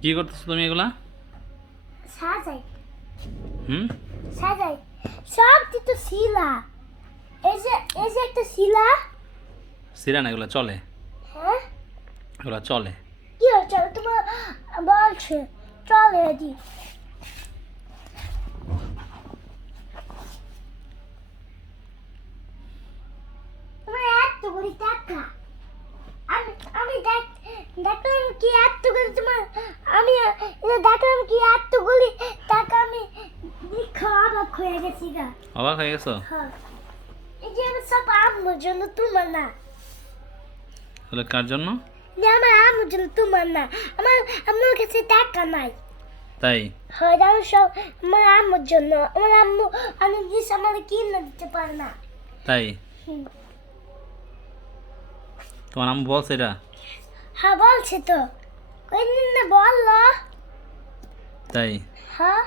কি করতেছো তুমি এগুলা? সাজাই। হুম? সাজাই। সব তো শিলা। এই যে এই যে একটা শিলা। শিলা না এগুলা চলে। হ্যাঁ? এগুলা চলে। কি হচ্ছে তোমার বলছে। চলে দি তোমার এতগুলি টাকা। আমি আমি দেখ দেখলাম কি এতগুলি তোমার আমি দেখলাম কি এতগুলি টাকা আমি অবাক হয়ে গেছি গা। অবাক হয়ে গেছো? হ্যাঁ। এই যে আমার সব আম্মুর জন্য তোমার না। তাহলে কার জন্য? আমার আম্মুর জন্য তোমার না। আমার আমার কাছে টাকা নাই। তাই? হয় আমার সব আমার আম্মুর জন্য। আমার আম্মু অনেক জিনিস আমার কিনে দিতে পারে না। তাই। তোমার আম্মু বলছে এটা? হ্যাঁ বলছে তো। না তাই? হ্যাঁ।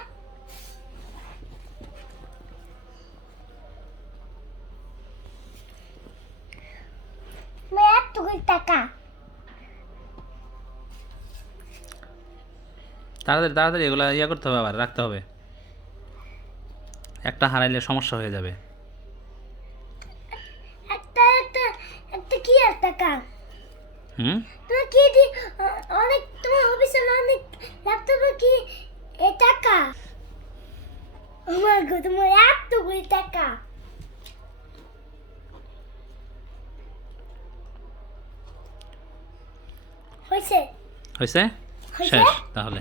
টাকা। তাড়াতাড়ি তাড়াতাড়ি এগুলা ইয়া করতে হবে আবার রাখতে হবে। একটা হারাইলে সমস্যা হয়ে যাবে। একটা একটা একটা কি আর টাকা? হুম? তোমার কি দি অনেক তোমার অফিসে অনেক ল্যাপটপে কি এ টাকা আমার গো তোমার এতগুলি টাকা হয়েছে হয়েছে? শেষ তাহলে।